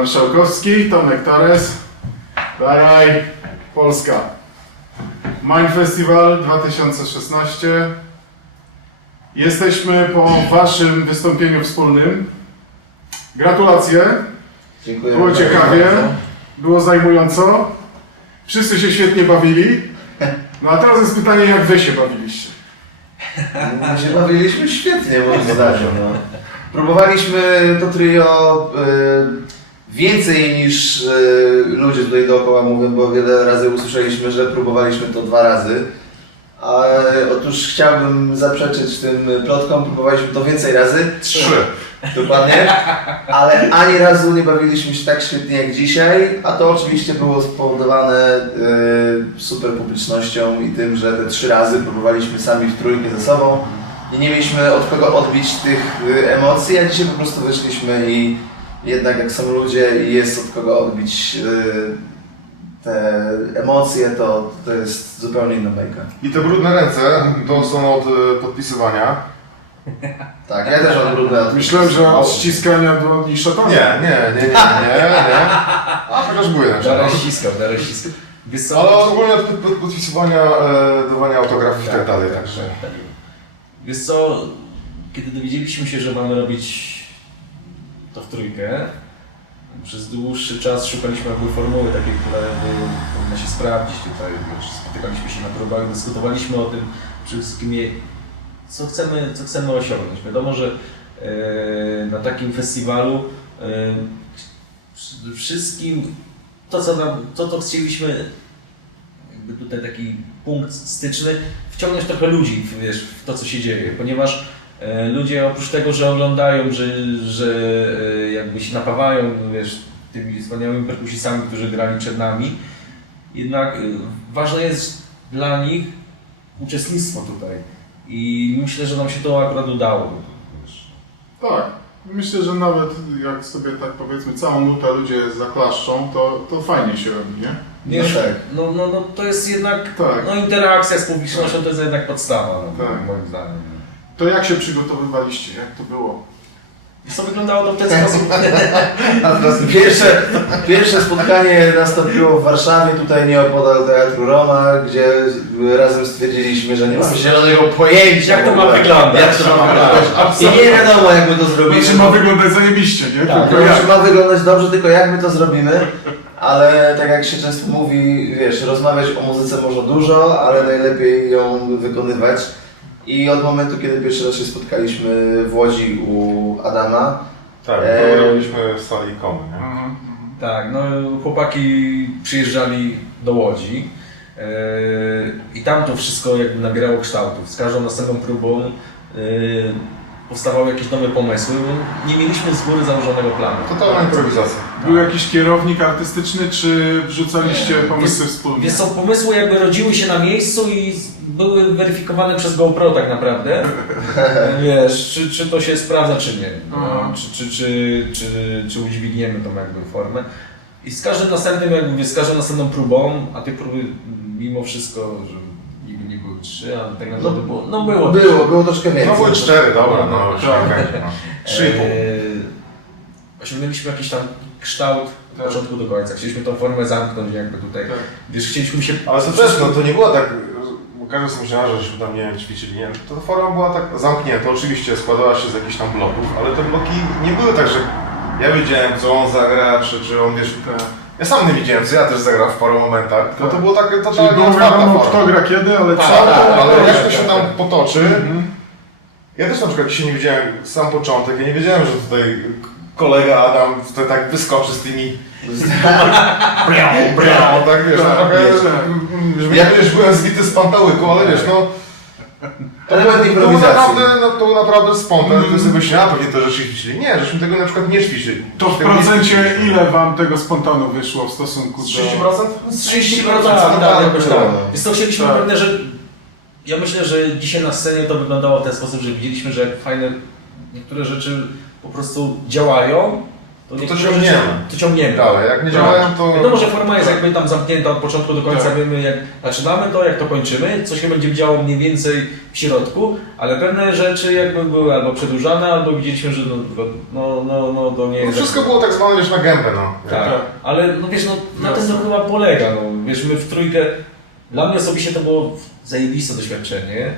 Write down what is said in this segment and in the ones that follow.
Marszałkowski, Tomek Torres, Daraj, Polska. Mind Festival 2016. Jesteśmy po waszym wystąpieniu wspólnym. Gratulacje. Dziękuję. Było ciekawie, było zajmująco. Wszyscy się świetnie bawili. No a teraz jest pytanie, jak wy się bawiliście? My się bawiliśmy świetnie, moim zdaniem. No. Próbowaliśmy to trio więcej niż ludzie tutaj dookoła mówią, bo wiele razy usłyszeliśmy, że próbowaliśmy to 2 razy. Otóż chciałbym zaprzeczyć tym plotkom, próbowaliśmy to więcej razy. 3. Dokładnie. Ale ani razu nie bawiliśmy się tak świetnie jak dzisiaj, a to oczywiście było spowodowane super publicznością i tym, że te 3 razy próbowaliśmy sami w trójkę ze sobą i nie mieliśmy od kogo odbić tych emocji, a dzisiaj po prostu wyszliśmy i jednak jak są ludzie i jest od kogo odbić te emocje, to jest zupełnie inna bajka. I te brudne ręce to są od podpisywania. Tak, ja też mam brudne. Myślałem, że od ściskania dłoni szatana. Nie. A chociaż były na przykład. Darek ściskał. Wiesz co? Ale ogólnie od podpisywania, dawania autografów i tak dalej, także. Wiesz co, kiedy dowiedzieliśmy się, że mamy robić to w trójkę, przez dłuższy czas szukaliśmy jakby formuły takiej, która powinna się sprawdzić tutaj. Spotykaliśmy się na próbach, dyskutowaliśmy o tym przede wszystkim, co chcemy osiągnąć. Wiadomo, że na takim festiwalu przede wszystkim to co chcieliśmy, jakby tutaj taki punkt styczny, wciągnąć trochę ludzi, wiesz, w to, co się dzieje, ponieważ ludzie oprócz tego, że oglądają, że jakby się napawają, wiesz, tymi wspaniałymi perkusistami, którzy grali przed nami, jednak ważne jest dla nich uczestnictwo tutaj. I myślę, że nam się to akurat udało. Wiesz. Tak. Myślę, że nawet jak sobie tak powiedzmy całą nutę ludzie zaklaszczą, to fajnie się robi, nie? Wiesz, No tak. no to jest jednak, Tak. no interakcja z publicznością to jest jednak podstawa, Tak. moim zdaniem. To jak się przygotowywaliście? Jak to było? I co wyglądało to w ten sposób? Pierwsze spotkanie nastąpiło w Warszawie, tutaj nieopodal Teatru Roma, gdzie razem stwierdziliśmy, że nie mamy zielonego pojęcia. Jak to ma wyglądać? Jak to ma wyglądać? I nie wiadomo, jak my to zrobimy. Znaczy ma wyglądać zajebiście, nie? Tak, Tylko jak? Ma wyglądać dobrze, tylko jak my to zrobimy. Ale tak jak się często mówi, wiesz, rozmawiać o muzyce można dużo, ale najlepiej ją wykonywać. I od momentu, kiedy pierwszy raz się spotkaliśmy w Łodzi u Adama. Tak, to robiliśmy w sali Komy, nie? Mhm. Tak, no chłopaki przyjeżdżali do Łodzi i tam to wszystko jakby nabierało kształtów. Z każdą następną próbą powstawały jakieś nowe pomysły. Nie mieliśmy z góry założonego planu. Totalna improwizacja. Był jakiś kierownik artystyczny, czy wrzucaliście pomysły Wiesz wspólnie? co, pomysły jakby rodziły się na miejscu i były weryfikowane przez GoPro tak naprawdę. Wiesz, czy to się sprawdza, czy nie. Aha. Czy udźwigniemy tą jakby formę. I z każdym następnym, jakby z każdą następną próbą, a te próby mimo wszystko, że nigdy nie były 3, ale tak naprawdę było. No Było troszkę więcej. No były 4, dobra, no już Tak. okej, no. 3,5. Osiągnęliśmy jakiś tam kształt od początku do końca. Chcieliśmy tą formę zamknąć jakby tutaj. Tak. Wiesz, chcieliśmy się... Ale to też, no to nie było tak, bo każdy sobie myślał, że żeśmy tam, nie wiem, ćwiczyli, nie wiem. To forma była tak zamknięta, oczywiście składała się z jakichś tam bloków, ale te bloki nie były tak, że ja wiedziałem, co on zagra, czy on, wiesz, Tak. ja sam nie wiedziałem, co ja też zagrał w paru momentach, no to było takie Czyli totalnie było otwarta wiadomo, forma. kto gra kiedy, ale Tak, co? ale jak to się tam potoczy, Mhm. ja też na przykład dzisiaj nie wiedziałem, sam początek, ja nie wiedziałem, że tutaj kolega Adam tutaj tak wyskoczy z tymi brał, tak wiesz, Tak, trochę, wiesz, żeby ja już byłem zbity z pantałyku, ale wiesz, no Element to improwizacji. to naprawdę spontan, to sobie myślałem, a pewnie to żeśmy ćwiczyli. Nie, żeśmy tego na przykład nie ćwiczyli. To w Tego nie procencie ćwiczyliśmy. ile wam tego spontanu wyszło w stosunku do... 30%? Z 30% tak, tak, jakoś było. tam. Więc to chcieliśmy Tak. pewne, że ja myślę, że dzisiaj na scenie to wyglądało w ten sposób, że widzieliśmy, że fajne niektóre rzeczy po prostu działają To ciągniemy. To ciągniemy. Dalej, jak nie działają, to... Wiadomo, że forma jest jakby tam zamknięta od początku do końca, Tak. wiemy jak zaczynamy to, jak to kończymy, co się będzie działo mniej więcej w środku, ale pewne rzeczy jakby były albo przedłużane, albo widzieliśmy, że to nie No jest... wszystko było tak zwane wiesz na gębę, no. Tak, ale no wiesz, no na tym to chyba polega, no wiesz, my w trójkę, dla mnie osobiście to było zajebiste doświadczenie,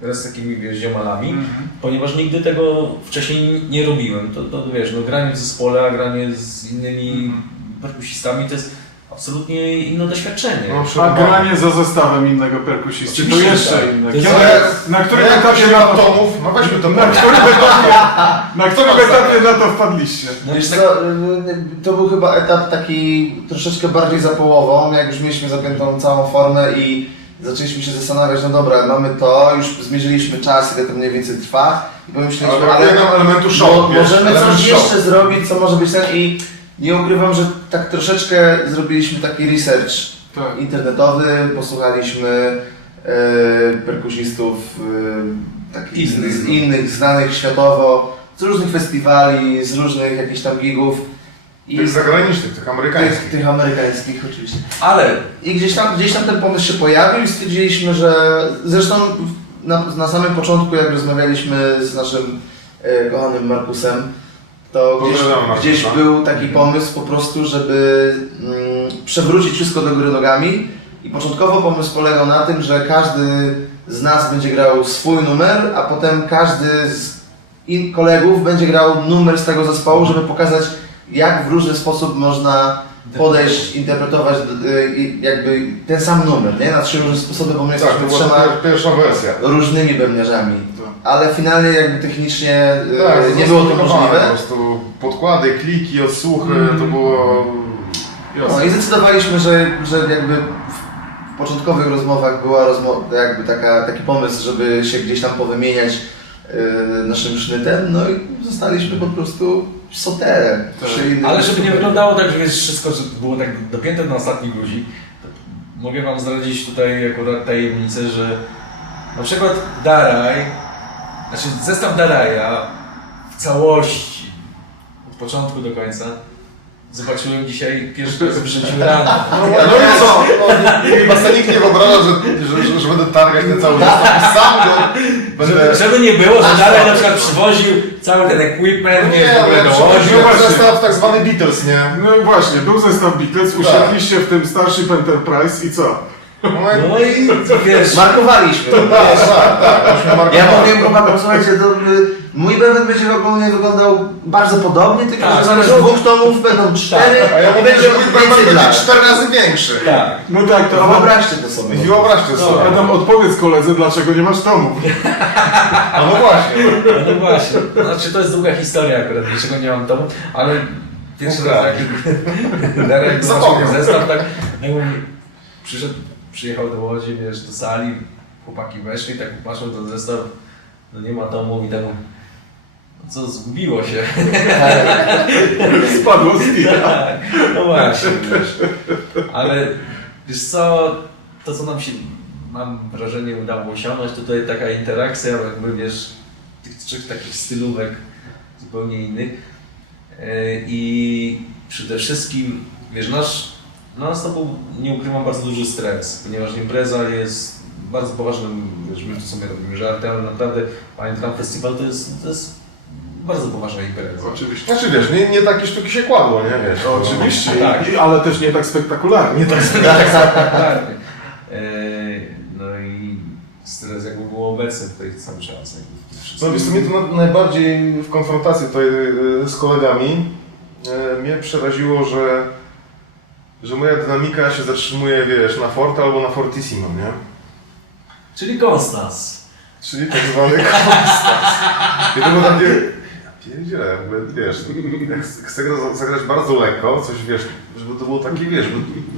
teraz z takimi wiesz, ziomalami, ponieważ nigdy tego wcześniej nie robiłem, to wiesz, no granie w zespole, a granie z innymi perkusistami to jest absolutnie inne doświadczenie. No, A granie za zestawem innego perkusisty to Oczywiście, jeszcze tak. inne. To jest- Kiedy- Na którym jak etapie się na ma to... tomów, no weźmy to Na którym etapie na to wpadliście? No Wiesz wiesz, co, to był chyba etap taki troszeczkę bardziej za połową, jak już mieliśmy zapiętą całą formę i zaczęliśmy się zastanawiać, no dobra, mamy to, już zmierzyliśmy czas, ile to mniej więcej trwa i pomyśleliśmy, Ale brakuje nam elementu show, wiesz, możemy element coś show. jeszcze zrobić, co może być ten i nie ukrywam, że tak troszeczkę zrobiliśmy taki research Tak. internetowy, posłuchaliśmy perkusistów takich z innych znanych światowo, z różnych festiwali, z różnych jakichś tam gigów. Tych zagranicznych, tych amerykańskich. Tych amerykańskich oczywiście. ale I gdzieś tam ten pomysł się pojawił i stwierdziliśmy, że zresztą na samym początku, jak rozmawialiśmy z naszym kochanym Markusem, to Pozdrawiam Markusa. gdzieś był taki pomysł po prostu, żeby przewrócić wszystko do góry nogami. I początkowo pomysł polegał na tym, że każdy z nas będzie grał swój numer, a potem każdy z kolegów będzie grał numer z tego zespołu, żeby pokazać, jak w różny sposób można podejść, interpretować jakby ten sam numer, nie? Na trzy różne sposoby, bo my Tak, to jesteśmy była trzema pierwsza wersja. różnymi bębniarzami. Ale finalnie jakby technicznie Tak, nie było to zastosowane możliwe. Po prostu podkłady, kliki, odsłuchy, to było... No i zdecydowaliśmy, że jakby w początkowych rozmowach była jakby taki pomysł, żeby się gdzieś tam powymieniać naszym sznytem, no i zostaliśmy po prostu soterem. przy innym Ale żeby nie super. wyglądało tak, że wiesz, wszystko że było tak dopięte na ostatni guzik, to mogę wam zdradzić tutaj akurat tajemnicę, że na przykład Daraj, znaczy zestaw Daraja w całości, od początku do końca, zobaczyłem dzisiaj pierwszy raz w życiu rano. No i co? Chyba sobie nikt nie wyobraża, że będę targać ten cały zestaw. Sam go będę... Żeby nie było, że Daraj na przykład przywoził cały ten equipment, wiesz, w ogóle dołożył. Zobacz, zestaw tak zwany Beatles, nie? No i właśnie, był zestaw Beatles, usiedliście w tym Starship Enterprise i co? No i wiesz, Markowaliśmy. Ja mówię chłopakom, słuchajcie, mój bęben będzie ogólnie wyglądał bardzo podobnie, tylko Tak, że zamiast tak. 2 tomów będą 4 A ja i mówię, będzie że mój więcej będzie dla. 4 razy większy. tak. No tak, To to wyobraźcie to sobie. I wyobraźcie sobie. Adam, odpowiedz koledze, dlaczego nie masz tomów. A no właśnie. No właśnie, znaczy to jest długa historia akurat, dlaczego nie mam domu, ale pierwszy No raz tak. jak Darek Zapomniał. zobaczył zestaw, tak mówi, przyjechał do Łodzi, wiesz, do sali, chłopaki weszli, tak patrzą ten zestaw, no nie ma domu i tak mówię, no co, zgubiło się. Spadło z tira. Tak, no właśnie, wiesz. Ale wiesz co, to co nam się, mam wrażenie, udało osiągnąć, to tutaj taka interakcja, jakby wiesz, tych trzech takich stylówek zupełnie innych. I przede wszystkim, wiesz, dla nas to był, nie ukrywam, bardzo duży stres, ponieważ impreza jest bardzo poważnym, wiesz, my to sobie robimy żarty, ale naprawdę pamiętam, festiwal to jest bardzo poważna impreza. Oczywiście. Znaczy wiesz, nie takie sztuki się kładło, nie wiesz. Oczywiście, Tak. ale też nie tak spektakularnie. Nie tak spektakularnie. No i stres jakby był obecny tutaj cały czas. jakby w tym wszystkim. No wiesz co, mnie to najbardziej w konfrontacji tutaj z kolegami mnie przeraziło, że moja dynamika się zatrzymuje, wiesz, na forte albo na fortissimo, nie? Czyli Konstans. Czyli tak zwany konstans. I to było takie... Pierdziele, w ogóle, wiesz, jak chcę zagrać bardzo lekko, coś, wiesz, żeby to było takie, wiesz,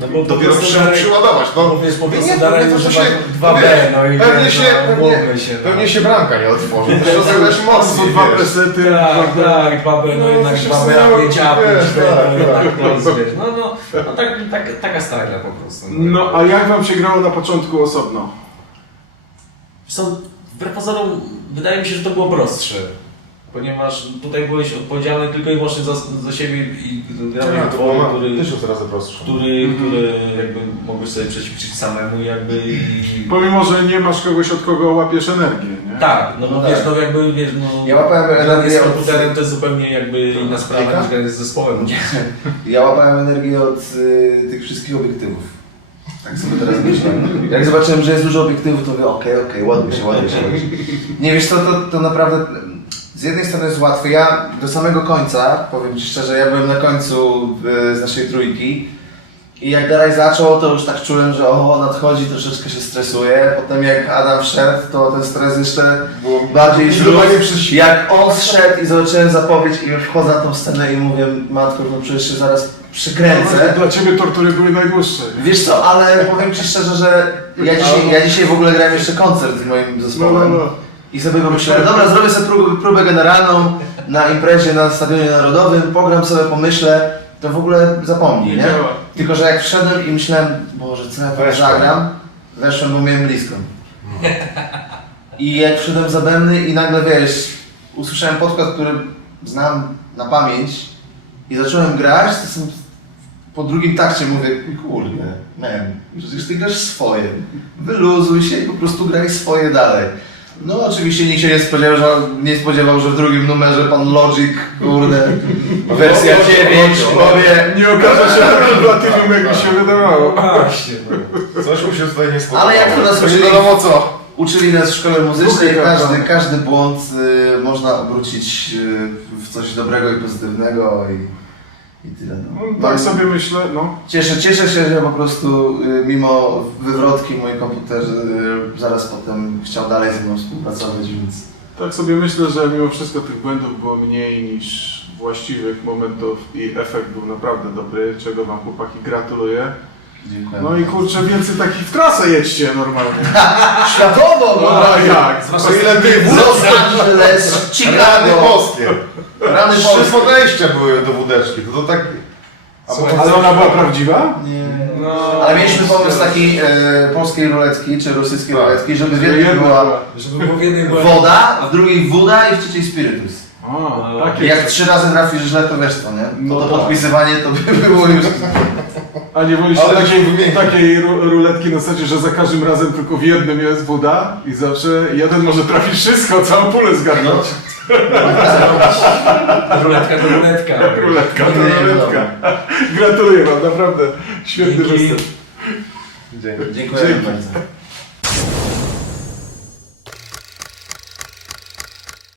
No bo dopiero po prostu Darek- przyładować, No no. bo wiesz, po prostu Nie, Darek to używa się- 2B, wiesz, no i pewnie wiesz, się, no, umówmy się. No. pewnie się bramka nie otworzy, to trzeba zagrać To mocniej, są dwa wiesz. presety. Tak, tak, 2B, no No, jednak to się 2B, wstało, 5 A, 5 wiesz, B, tak, no jednak tak. to jest, wiesz, no taka stara po prostu. No a jak wam się grało na początku osobno? Są, wbrew pozorom, wydaje mi się, że to było prostsze. ponieważ tutaj byłeś odpowiedzialny tylko i wyłącznie za siebie i grałeś Ja, w to utwory, było 1000 razy prostsze. który jakby mogłeś sobie przećwiczyć samemu i jakby... Pomimo, że nie masz kogoś, od kogo łapiesz energię, nie? Tak, no bo No wiesz, tak. no jakby, wiesz, no... Ja łapałem granie energię z od... komputerem to jest zupełnie jakby inna sprawa Jaka? niż granie z zespołem. Ja łapałem energię od tych wszystkich obiektywów. Tak sobie teraz myślę. Jak zobaczyłem, że jest dużo obiektywów, to mówię, okej, ładuj się. Nie wiesz co, to naprawdę z jednej strony jest łatwe. Ja do samego końca, powiem Ci szczerze, ja byłem na końcu z naszej trójki i jak Daraj zaczął, to już tak czułem, że nadchodzi, troszeczkę się stresuję. Potem jak Adam wszedł, to ten stres jeszcze Było bardziej zdecydowanie przez Jak on zszedł i zobaczyłem zapowiedź i już wchodzę na tą scenę i mówię, matko, no przecież się zaraz przykręcę. Dla ciebie tortury były najdłuższe. Wiesz co, ale powiem Ci szczerze, że ja dzisiaj w ogóle grałem jeszcze koncert z moim zespołem i sobie pomyślałem, dobra, zrobię sobie próbę generalną na imprezie na Stadionie Narodowym, pogram sobie, pomyślę, to w ogóle zapomnij, nie? działa. Tylko, że jak wszedłem i myślałem, Boże, co ja tam Weszłem. zagram, weszłem, bo miałem blisko. I jak wszedłem za bębny i nagle, wiesz, usłyszałem podkład, który znam na pamięć i zacząłem grać, to są po drugim takcie mówię, kurde, przecież ty grasz swoje, wyluzuj się i po prostu graj swoje dalej. No oczywiście nikt się nie spodziewał, że w drugim numerze pan Logic, kurde, wersja 9 powie, Nie okaże się platynum, jak mi się wydawało. Właśnie, Coś mu się tutaj nie spodobało. Ale jak to nas nie uczyli? wiadomo co. Uczyli nas w szkole muzycznej, Słuchaj, każdy błąd można obrócić w coś dobrego i pozytywnego i tyle. No. Tak sobie myślę, no. Cieszę się, że po prostu mimo wywrotki mój komputer zaraz potem chciał dalej ze mną współpracować, więc... Tak sobie myślę, że mimo wszystko tych błędów było mniej niż właściwych momentów i efekt był naprawdę dobry, czego wam chłopaki gratuluję. Dziękuję. No i kurczę, więcej takich w trasę jedźcie normalnie. Światowo! No a jak? O ile ty Los Angeles, Rany Chicago! boskie. Rany 3 polskie! podejścia były do wódeczki, to tak... A potem Ale ona była prawdziwa? Nie. No, Ale mieliśmy pomysł takiej polskiej ruletki, czy rosyjskiej ruletki, żeby w jednej Jedna była żeby było w jednej była... woda, a w drugiej woda i w trzeciej spirytus. O, I takie. jak 3 razy trafisz źle, to wiesz co, nie? No To tak. podpisywanie to by było już... A nie woliście Ale takiej, się wymieni. takiej ruletki na zasadzie, że za każdym razem tylko w jednym jest woda i zawsze jeden może trafić wszystko, całą pulę zgarnąć. Ruletka to ruletka. Ruletka to Nie, nie, ruletka. Gratuluję wam, naprawdę świetny Dzięki. występ. Dzięki. Dziękuję Dzięki. bardzo.